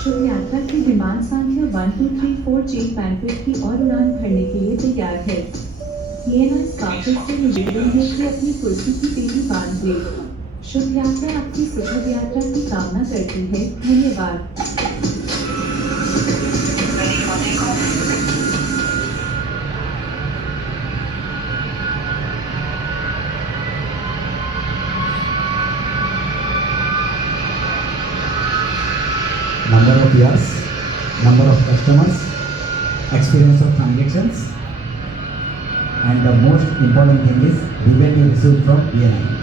शुभ यात्रा की विमान संख्या 1234 चेक बैंकवेट की और उड़ान भरने के लिए तैयार है। PNS वापस से निवेदन है कि अपनी कुर्सी की पेटी बांध ले। शुभ यात्रा आपकी सुखद यात्रा की कामना करती है। धन्यवाद। Number of years, number of customers, experience of transactions, and the most important thing is revenue received from BNI.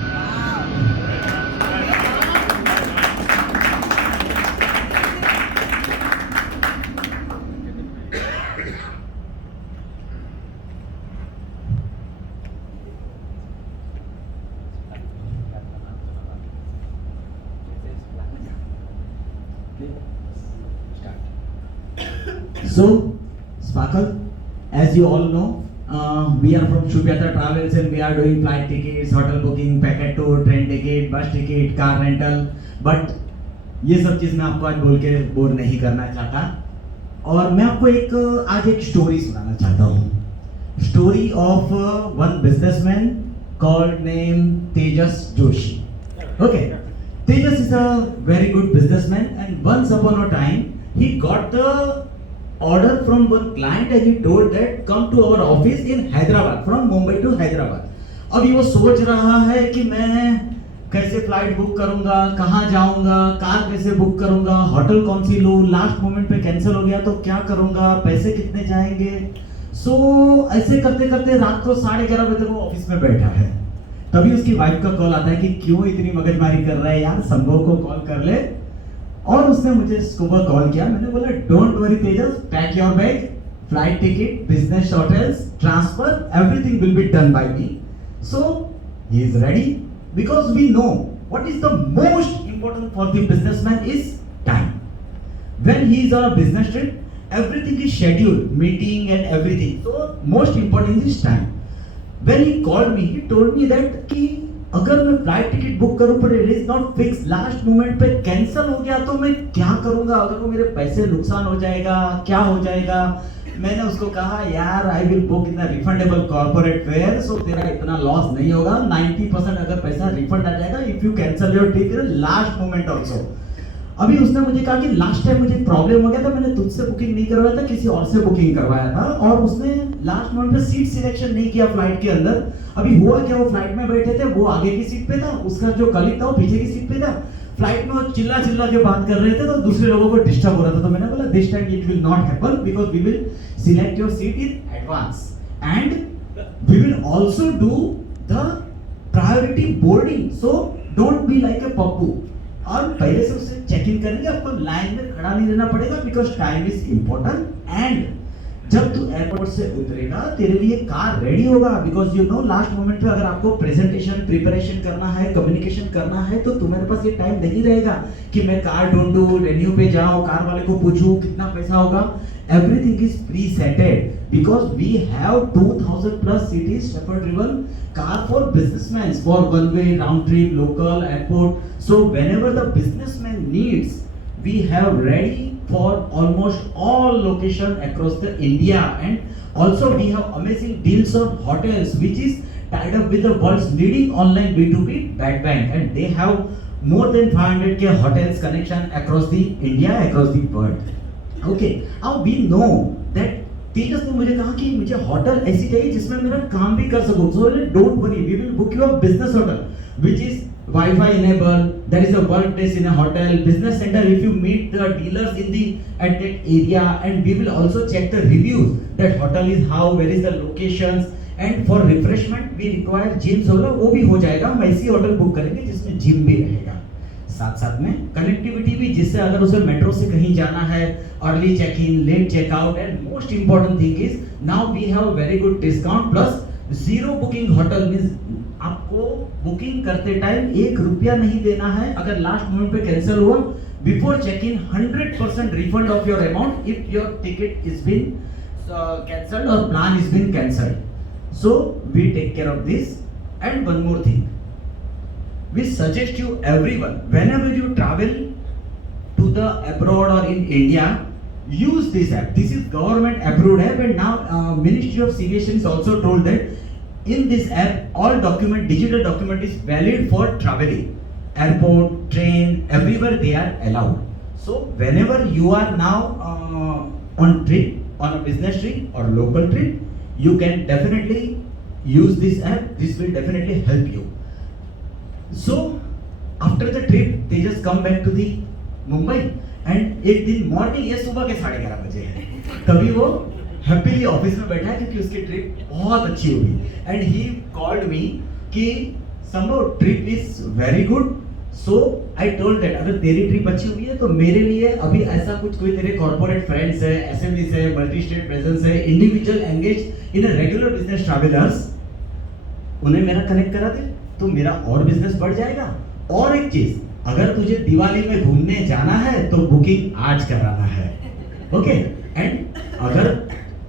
So, Sparkle, as you all know, we are from Shubhyata Travels and we are doing flight tickets, hotel booking, packet tour, train ticket, bus ticket, car rental. But ये सब चीज़ मैं आपको आज बोल के बोर नहीं करना चाहता और मैं आपको आज एक स्टोरी सुनाना चाहता हूँ। Story of one businessman called name Tejas Joshi. Okay, Tejas is a very good businessman and once upon a time he got the order from one client and he told that come to our office in Hyderabad from Mumbai to Hyderabad. अभी वो सोच रहा है कि मैं कैसे flight book करूंगा, कहाँ जाऊंगा, कार कैसे बुक करूंगा, होटल कौन सी लूं, लास्ट मोमेंट पे कैंसिल हो गया तो क्या करूंगा, पैसे कितने जाएंगे। ऐसे करते करते रात को 11:30 बजे तक वो ऑफिस में बैठा है। तभी उसकी वाइफ का कॉल आता है कि क्यों इतनी मगजमारी कर रहा है यार, संभव को कॉल कर ले। और उसने मुझे सुबह कॉल किया, मैंने बोला don't worry Tejas, pack your bag, flight ticket, business hotels, transfer, everything will be done by me. So he is ready because we know what is the most important for the businessman is time. When he is on a business trip, everything is scheduled, meeting and everything. So most important is time. When he called me, he told me that कि अगर मैं flight ticket book करूं पर it is not fix, last moment पे कैंसिल हो गया तो मैं क्या करूंगा, अगर वो मेरे पैसे नुकसान हो जाएगा, क्या हो जाएगा। मैंने उसको कहा यार I will book in refundable corporate fare, so तेरा इतना लॉस नहीं होगा, 90% अगर पैसा रिफंड आ जाएगा if you cancel your ticket last moment also. अभी उसने मुझे कहा कि लास्ट टाइम मुझे प्रॉब्लम हो गया था, मैंने तुझसे बुकिंग नहीं करवाया था, किसी और से बुकिंग करवाया था और उसने लास्ट मोमेंट पे सीट सिलेक्शन नहीं किया फ्लाइट के अंदर। अभी हुआ क्या, वो फ्लाइट में बैठे थे, वो आगे की सीट पे था, उसका जो कलीग था वो पीछे की सीट पे था। फ्लाइट में वो चिल्ला चिल्ला के बात कर रहे थे तो दूसरे लोगों को डिस्टर्ब हो रहा था। तो मैंने बोला this time it will not happen because we will select your seat in advance and we will also do the priority boarding, so don't be like a Pappu. और पहले से उससे चेक इन करेंगे, आपको लाइन में खड़ा नहीं रहना पड़ेगा because time is important. And जब तू एयरपोर्ट से उतरेगा तेरे लिए कार रेडी होगा because you know last moment पे अगर आपको प्रेजेंटेशन प्रिपरेशन करना है, कम्युनिकेशन करना है तो तुम्हारे पास ये टाइम नहीं रहेगा कि मैं कार ढूंढूं, रेन्यू पे जाऊं, कार वाले को पूछूं कितना पैसा होगा। Everything is pre settled because we have 2000 plus cities chauffeur driven car for businessmen for one way round trip local airport. So whenever the businessman needs, we have ready for almost all location across the India, and also we have amazing deals on hotels which is tied up with the world's leading online B2B bed bank, and they have more than 500k hotels connection across the India, across the world. Okay, now we know that तेजस ने मुझे कहा कि मुझे होटल ऐसी चाहिए जिसमें मेरा काम भी कर सकूं। So don't worry, we will book your business hotel which is Wi-Fi enabled. There is a workplace in a hotel, business center. If you meet the dealers in the at that area, and we will also check the reviews. That hotel is how, where is the locations, and for refreshment we require gyms होगा, वो भी हो जाएगा। हम ऐसी hotel book करेंगे जिसमें जिम भी रहेगा, साथ साथ में कनेक्टिविटी भी, जिससे अगर उसे मेट्रो से कहीं जाना है, early check in, late check out, and most important thing is now we have very good discount plus zero booking hotel. Means आपको बुकिंग करते टाइम 1 रुपया नहीं देना है। अगर लास्ट मोमेंट पे कैंसिल हुआ, before check in 100% refund of your amount if your ticket is been cancelled और plan is been cancelled. So we take care of this. And one more thing, we suggest you everyone whenever you travel to the abroad or in India, use this app. This is government approved app, and now Ministry of Aviation is also told that in this app all digital document is valid for traveling. Airport, train, everywhere they are allowed. So whenever you are now on trip, on a business trip or local trip, you can definitely use this app. This will definitely help you. So after the trip, they just come back to the Mumbai, and एक दिन मॉर्निंग ये सुबह के 11:30 बजे है, तभी वो happily office में बैठा है क्योंकि उसकी ट्रिप बहुत अच्छी हुई. एंड ही कॉल्ड मी कि संभव trip is very good. So I told that अगर तेरी ट्रिप अच्छी हुई है तो मेरे लिए अभी ऐसा कुछ कोई तेरे कॉर्पोरेट फ्रेंड्स है, एसएमईस है, मल्टी स्टेट प्रेजेंस है, individual engage in a regular business travellers, उन्हें मेरा कनेक्ट करा दे तो मेरा और बिजनेस बढ़ जाएगा. और एक चीज, अगर तुझे दिवाली में घूमने जाना है तो बुकिंग आज कराना है. ओके. एंड अगर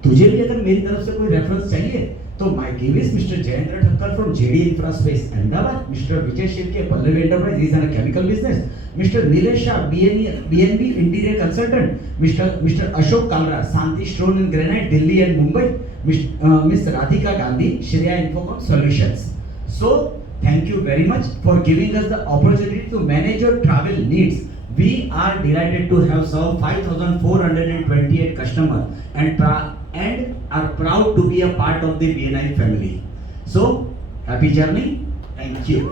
तुझे भी अगर मेरी तरफ से कोई रेफरेंस चाहिए तो my give is mister Jayendra Thakkar from JD Infraspace Ahmedabad, mister Vijay Shirke Pallavi enterprise is in chemical business, mister Nilesh Shah BNB interior consultant, mister Ashok Kalra Shanti stone in granite Delhi and Mumbai, miss Radhika Gandhi Shreya Infocom solutions. So thank you very much for giving us the opportunity to manage your travel needs. We are delighted to have served 5,428 customers and are proud to be a part of the BNI family. So happy journey. Thank you.